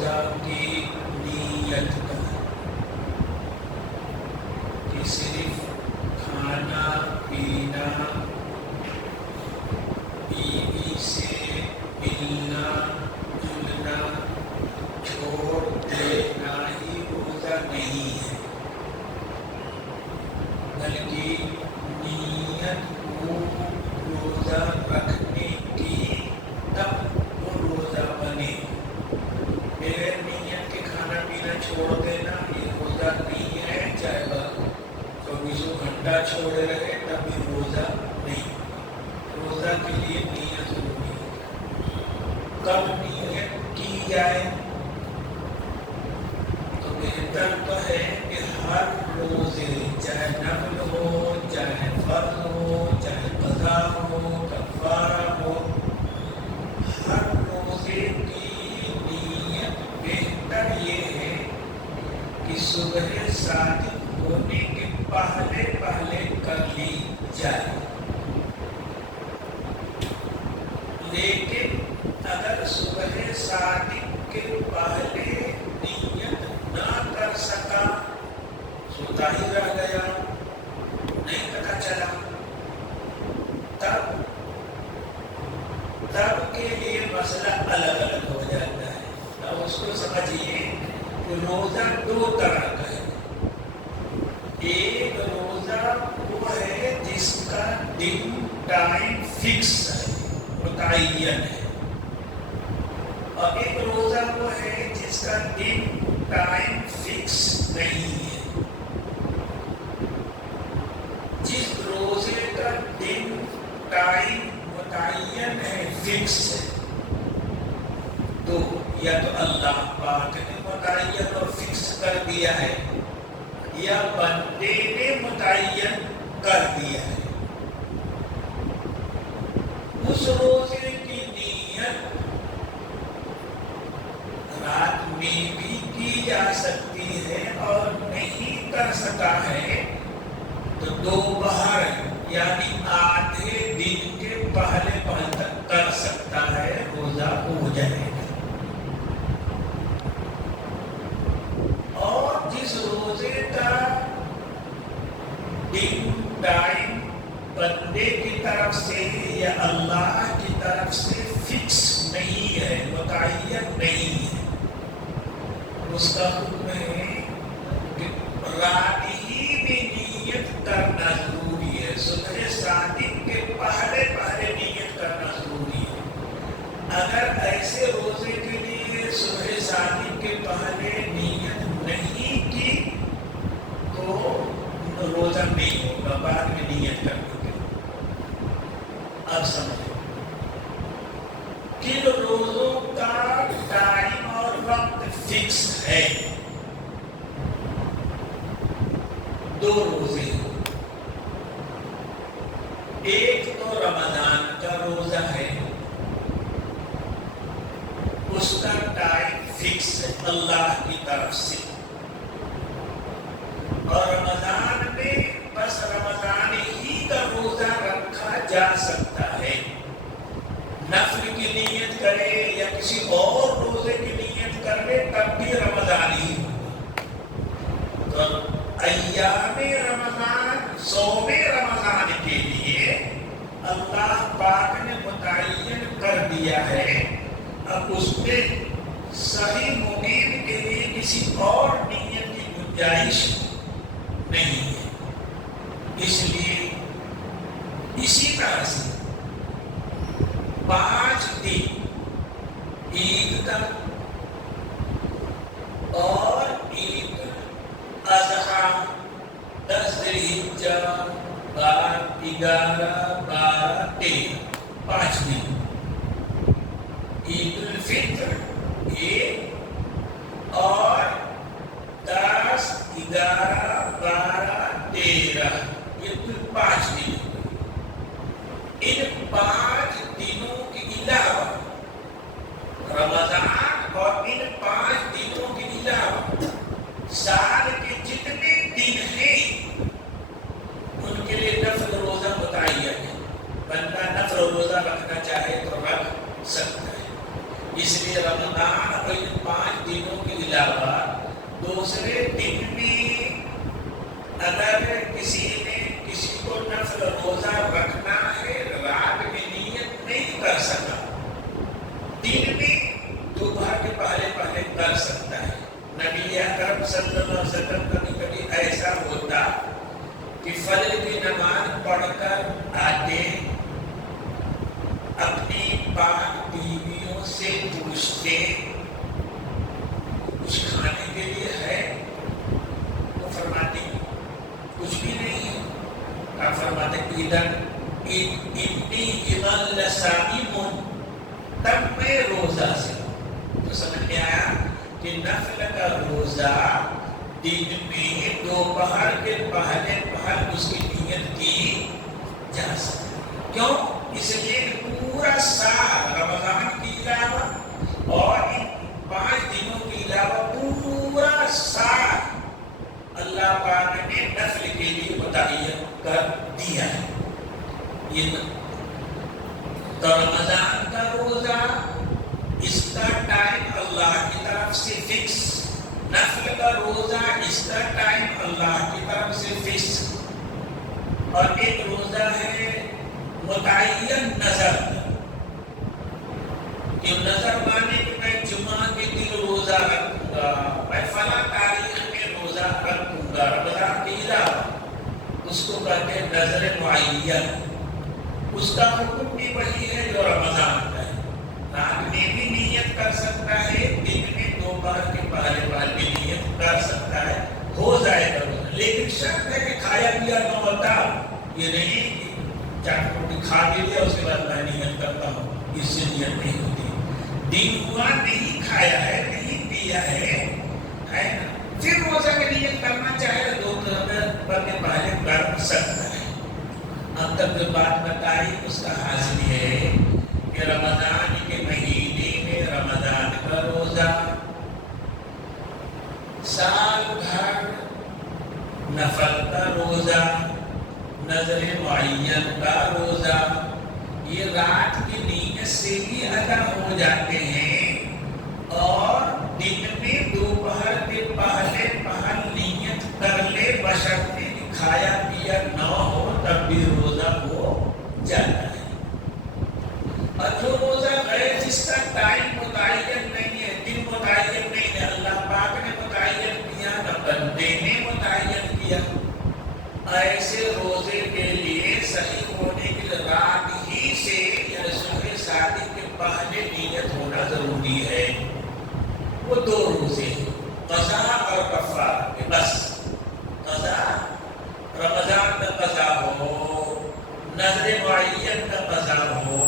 روزہ کی نیت کا کہ صرف کھانا پینا، بیوی سے ملنا جلنا چھوڑ دینا ہی روزہ نہیں ہے، بلکہ نیت کو روزہ رکھنے کی تب وہ روزہ بنے۔ بغیر نیت کے کھانا پینا چھوڑ دینا یہ روزہ نہیں ہے، چاہے وہ 24 گھنٹہ چھوڑے رہے تب بھی روزہ نہیں۔ روزہ کے لیے نیت ضروری ہے۔ کب نیت کی جائے تو بہتر تو ہے کہ ہر روزے، چاہے نفل ہو، چاہے فرض ہو، چاہے قضا ہو، کفارہ ہو، ہر روزے کی نیت بہتر یہ ہے کہ صبح صادق ہونے کے پہلے پہلے کر لی جائے۔ لیکن اگر صبح صادق کے پہلے نیت نہ کر سکا، سوتا ہی رہ گیا، نہیں پتہ چلا، تب کے لیے مسئلہ الگ الگ ہو جاتا ہے۔ اب اس کو سمجھیے کہ روزہ دو طرح کا ہے۔ ایک روزہ وہ ہے جس کا دن ٹائم فکس ہے، متعین ہے، اور ایک روزہ وہ ہے جس کا دن ٹائم فکس نہیں ہے۔ جس روزے کا دن ٹائم متعین ہے، فکس ہے، تو یا تو اللہ پاک نے متعین اور فکس کر دیا ہے یا بندے نے متعین کر دیا ہے۔ اس روزے کی نیت رات میں بھی کی جا سکتی ہے، اور نہیں کر سکا ہے تو دوپہر یعنی آدھے دن کے پہلے پہل تک کر سکتا ہے، روزہ ہو جائے گا۔ اور جس روزے کا دن ٹائم بندے کی طرف سے یا اللہ کی طرف سے فکس نہیں ہے، متعین نہیں ہے، اس کا حکم ہے کہ رات ہی میں نیت کرنا ضروری ہے، صبح صادق کے پہلے پہلے نیت کرنا ضروری ہے۔ اگر ایسے روزے کے لیے صبح صادق کے پہلے نیت نہیں کی تو روزہ نہیں ہوگا، بعد میں نیت کرنے کے۔ اب سمجھو کن روزوں کا ٹائم اور وقت فکس ہے؟ دو روزے، ایک تو رمضان کا روزہ ہے، اس کا ٹائم فکس ہے اللہ کی طرف سے، اور رمضان میں بس رمضان ہی کا روزہ رکھا جا سکتا ہے۔ نفل کی نیت کرے یا کسی اور روزے کی نیت کر لے تب بھی رمضان ہی ہوگا۔ تو ایام رمضان، صوم رمضان کے لیے اللہ پاک نے متعین کر دیا ہے، اب اس میں صحیح مقیم کے لیے کسی اور نیت کی گنجائش نہیں ہے۔ اس لیے اسی طرح سے 5 دن عید تک اور عید الاضحیٰ 10 ذوالحجہ 12 11 12 13 5 دن، عید الفطر 1 اور 10 11 12 13 یہ کل 5 دن۔ ان 5 دنوں کے علاوہ رمضان اور ان 5 دنوں کے علاوہ سال کے جتنے دن ہیں ان کے لیے نفل روزہ متعین ہے۔ بندہ نفل روزہ رکھنا چاہے تو رکھ سکتا ہے۔ اس لیے رمضان اور ان 5 دنوں کے علاوہ دوسرے دن بھی اگر کسی نے کسی کو نفل روزہ رکھنا ہے، رات میں نیت نہیں کر سکا، دن میں دوپہر کے پہلے کر سکتا ہے۔ نبی اکرم صلی اللہ علیہ وسلم کبھی کبھی ایسا ہوتا کہ فجر کی نماز پڑھ کر آتے، اپنی پاک بیویوں سے پوچھتے کچھ کھانے کے لیے ہے؟ وہ فرماتی کچھ بھی نہیں ہے۔ آپ فرماتے اتنی اذن لصائم، تب میں روزہ سے۔ تو سمجھ میں آیا کہ نفل کا روزہ دن میں دوپہر کے پہلے اس کی نیت کی جا سکتی۔ کیوں؟ اس لیے کہ پورا سال رمضان کے علاوہ اور ان 5 دنوں کے علاوہ پورا سال اللہ پاک نے نفل کے لیے متعین کر دیا ہے۔ یہ تو رمضان کا روزہ اس کا ٹائم اللہ کی طرف سے فکس، نفل کا روزہ اس کا ٹائم اللہ کی طرف سے فکس، اور ایک روزہ ہے متعین نظر، کہ نظر مانے کہ میں جمعہ کے دن روزہ رکھوں گا، میں فلاں تاریخ میں روزہ رکھوں گا رمضان کے علاوہ، اس کو کہتے ہیں نظر معین۔ اس کا حکم بھی وہی ہے جو رمضان کا ہے، رات میں بھی نیت کر سکتا ہے، دن میں دوپہر کے پہلے بھی نیت کر سکتا ہے، ہو جائے گا روزہ۔ لیکن شرط ہے کہ کھایا پیا نہ ہوتا، یہ نہیں کہ چاٹ روٹی کھا کے لیا اس کے بعد میں نیت کرتا ہوں، اس سے نیت نہیں ہوتی۔ دن ہوا نہیں کھایا ہے، نہیں پیا ہے نا، پھر روزہ کی نیت کرنا چاہے تو دوپہر کے پہلے کر سکتا ہے۔ اب تک جو بات بتائی اس کا حاصل ہے کہ رمضان کے مہینے میں رمضان کا روزہ، سال بھر نفل کا روزہ، نظر معین کا روزہ، یہ رات کی نیت سے بھی ادا ہو جاتے ہیں، اور دن میں دوپہر کے پہلے نیت کر لے، بشرطے کھایا پیا نہ ہو تب بھی روزہ ہو جاتا ہے۔ اور جو روزہ غیر جس کا ٹائم متعین نہیں ہے، دن متعین نہیں ہے، اللہ پاک نے متعین کیا نہ بندے نے متعین کیا، ایسے روزے کے لیے صحیح ہونے کے لیے رات ہی سے یا صبح صادق کے پہلے نیت ہونا ضروری ہے۔ وہ 2 روزے ہیں، قضا اور کفارہ، بس قضا رمضان کا قضا ہو، نظر معین کا قضا ہو،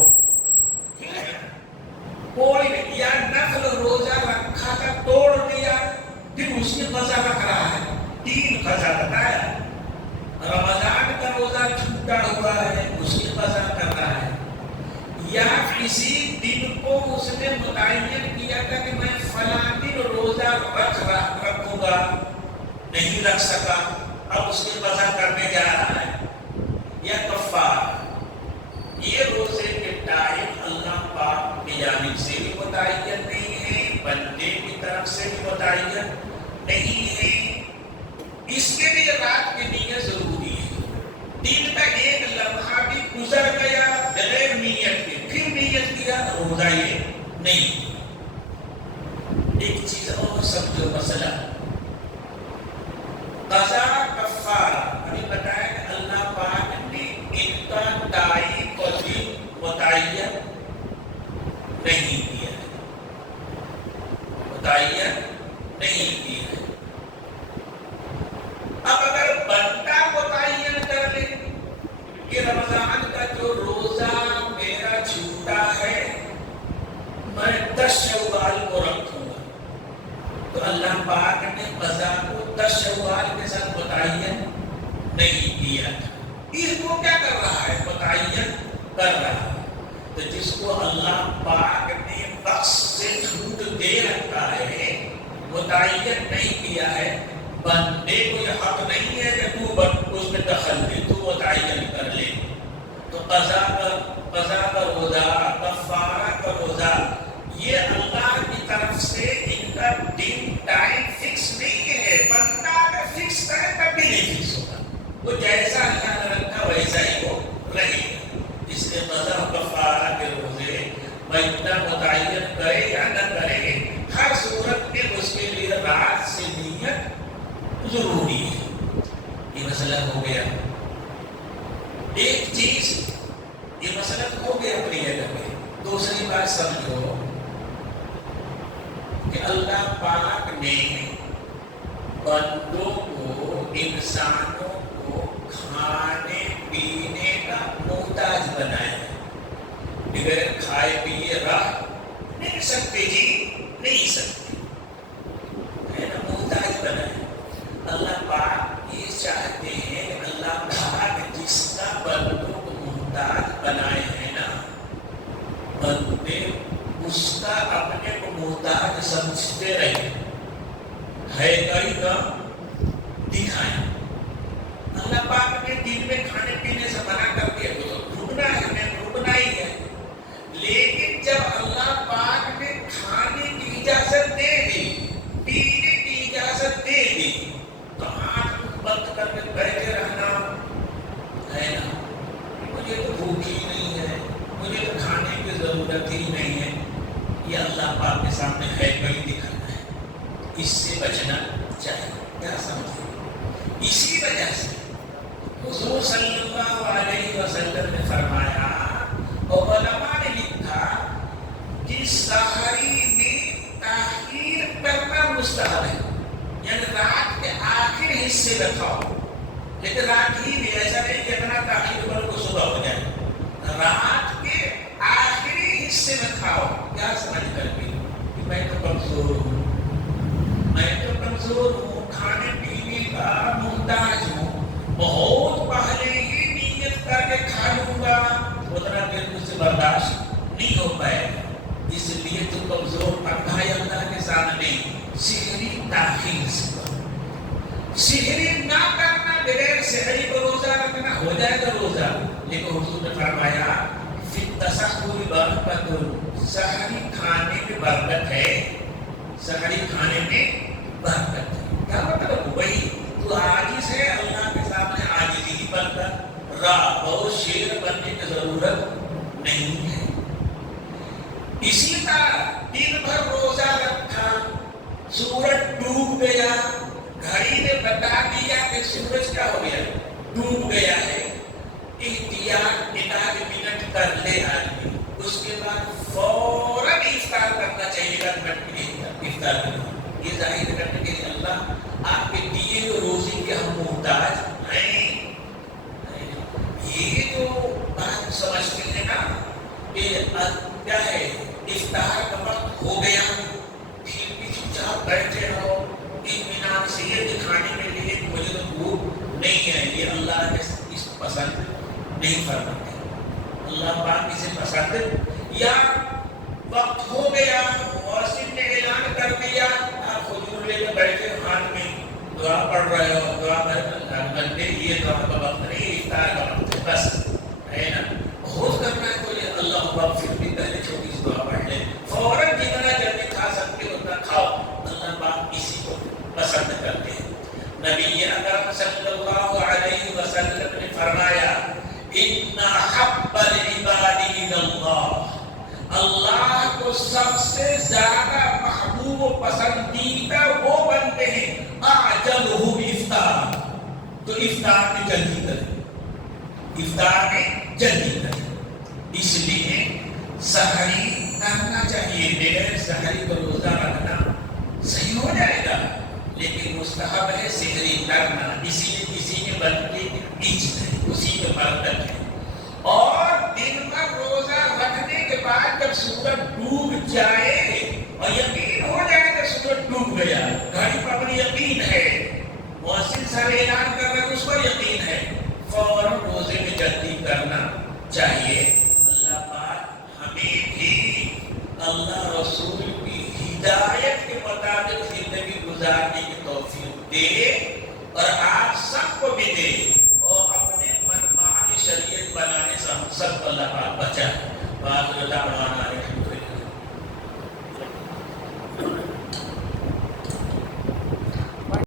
کوئی یا نفل روزہ رکھا تھا توڑ دیا پھر اس کی قضا رکھ رہا ہے، 3 قضا بتایا۔ رمضان کا روزہ چھوٹا ہوا ہے، اس کی قضا کر رہا ہے، یا کسی دن کو اس نے متعین کیا تھا کہ میں فلاں دن روزہ رکھوں گا، نہیں رکھ سکا، اب اس کی قضا کرنے جا رہا ہے، یا کفارہ۔ یہ روزے کے ٹائم اللہ پاک کی جانب سے بھی متعین نہیں ہے، بندے کی طرف سے بھی متعین نہیں ہے، اس کے لیے رات کی نیت ضروری ہے۔ دن کا ایک لمحہ بھی گزر گیا بغیر نیت کے، پھر نیت کیا روزہ یہ نہیں۔ ایک چیز اور سمجھو مسئلہ، قضا کفارہ ابھی بتایا کہ اللہ پاک نے ان کا تاریخ اور دن متعین نہیں کیا ہے، متعین نہیں کیا ہے۔ اب اگر بندہ متعین کر لے کہ رمضان کا جو روزہ میرا چھوٹا ہے میں 10 شوال کو رکھوں گا، تو اللہ پاک نے قضا کو 10 شوال کے ساتھ متعین نہیں کیا تھا، اس کو کیا کر رہا ہے؟ متعین کر رہا ہے۔ تو جس کو اللہ پاک نے وقت سے چھوٹ دے رکھا ہے، متعین نہیں کیا ہے، بندے کو یہ حق نہیں ہے کہ تو اس میں دخل دے، تو متعین کر لے۔ تو قضا کا روزہ، کفارہ کا روزہ، یہ اللہ کی طرف سے ان کا متعین کرے یا نہ کرے، ہر صورت میں اس کے لیے رات سے نیت ضروری ہے۔ یہ مسئلہ ہو گیا۔ ایک چیز یہ مسئلہ تو ہو گیا اپنی جگہ پہ۔ دوسری بات سمجھو کہ اللہ پاک نے بندوں کو، انسانوں کو کھانے پینے کا محتاج بنایا ہے۔ بغیر کھائے پیے رہ نہیں سکتے جی، نہیں سکتے، ہے نا، محتاج بنائے۔ اللہ پاک یہ چاہتے ہیں کہ اللہ پاک جس کا بندوں کو محتاج بنائے ہیں نا، بندے اس کا اپنے کو محتاج سمجھتے رہے، ہے کئی کا دکھائیں۔ اللہ پاک نے دن میں کھانے پینے سے منع کر دیا تو ڈھونڈنا ہے، ہمیں ڈھونڈنا ہی ہے۔ لیکن جب اللہ پاک نے کھانے کی اجازت دے دی، پینے کی اجازت دے دی، تو آنکھ بند کر کے بیٹھے رہنا ہے نا، مجھے تو بھوک ہی نہیں ہے، مجھے تو کھانے کی ضرورت ہی نہیں ہے، یہ اللہ پاک کے سامنے ہے کہیں دکھانا ہے۔ اس سے بچنا چاہیے، کیا سمجھے؟ اسی وجہ سے حضور صلی اللہ علیہ وسلم نے فرمایا اور علماء نے لکھا کہ سحری میں تاخیر کرنا مستحب ہے، یعنی رات کے آخر حصے میں کھاؤ، لیکن رات ہی میں ایسا نہیں کہ اتنا تاخیر کرو کہ صبح ہو جائے، رات کے آخری حصے میں کھاؤ۔ کیا سمجھ کر کے کہ میں تو کمزور ہوں، میں تو کمزور ہوں، کھانے پینے کا محتاج ہوں، بہت پہلے ہی نیت کر کے کھا لوں گا، اتنا دیر مجھ سے برداشت نہیں ہو پائے گا، اس لیے تو کمزور پڑھا ہے اللہ کے سامنے سحری تاخیر سے کرو۔ سحری نہ کرنا، بغیر سحری کو روزہ رکھنا ہو جائے گا روزہ، لیکن حضور نے فرمایا فی التسحر برکت، سحری کھانے میں برکت ہے، سحری کھانے میں برکت ہے۔ کیا مطلب؟ وہی تو عاجز ہے، اللہ کے سامنے عاجزی کی برکت، بہت شیر بننے کی ضرورت نہیں ہے۔ اسی طرح دن بھر روزہ رکھا، سورج ڈوب گیا، گھڑی نے بتا دیا کہ سورج کیا ہو گیا، ڈوب گیا ہے، احتیاط ایک منٹ کر لے آدمی، اس کے بعد فوراً افطار کرنا چاہیے، افطار کرنا، یہ ظاہر کرنے کے لیے اللہ آپ کے دیے روزی کے ہم محتاج ہیں۔ یہ جو بات سمجھتے ہیں نا کہ کیا ہے، افطار کا وقت ہو گیا، پھر بھی چپ چاپ بیٹھے رہو اطمینان سے، یہ دکھانے کے لیے کہ مجھے تو بھوک نہیں ہے، یہ اللہ نے اس پسند نہیں فرماتے۔ اللہ پاک اسے پسند، یا وقت ہو گیا، مؤذن نے اعلان کر دیا، آپ حضور لے کے بیٹھے ہاتھ میں دعا پڑھ رہے ہو، دعا بندے یہ دعا کا وقت نہیں، افطار کا وقت ہے، بس ہے نا، بہت کرنا ہے تو یہ اللہ اکبر، پھر بھی پہلے چھوٹی سی دعا پڑھ لیں، فوراً جتنا جلدی کھا سکتے اتنا کھاؤ، اللہ پاک اسی کو پسند کرتے ہیں۔ نبی اکرم صلی اللہ علیہ وسلم نے فرمایا ان حب العباد الی اللہ، اللہ کو سب سے زیادہ محبوب و پسندیدہ وہ بنتے ہیں اعجلہم افطار، تو افطار میں جلدی کریں، افطار میں جلدی کریں، اس لیے سحری کرنا چاہیے، بغیر سحری کو روزہ رکھنا صحیح ہو جائے گا، لیکن مستحب ہے سحری کرنا، اسی میں بلکہ عزت ہے، اسی میں برکت ہے۔ اور دن بھر روزہ رکھنے کے بعد جب سورج ڈوب جائے اور یقین ہو جائے کہ سورج ڈوب گیا، گھڑی پر اپنی یقین ہے، مؤذن صاحب اعلان کر رہے اس پر یقین ہے، فوراً روزے میں جلدی کرنا چاہیے۔ اللہ پاک ہمیں بھی اللہ رسول کی ہدایت کے مطابق زندگی گزارنے کی توفیق دے، اور آپ سب کو بھی دے، اور اپنے من مانی شریعت بنانے سے ہم سب کو اللہ پاک بچائے۔ وآخر دعوانا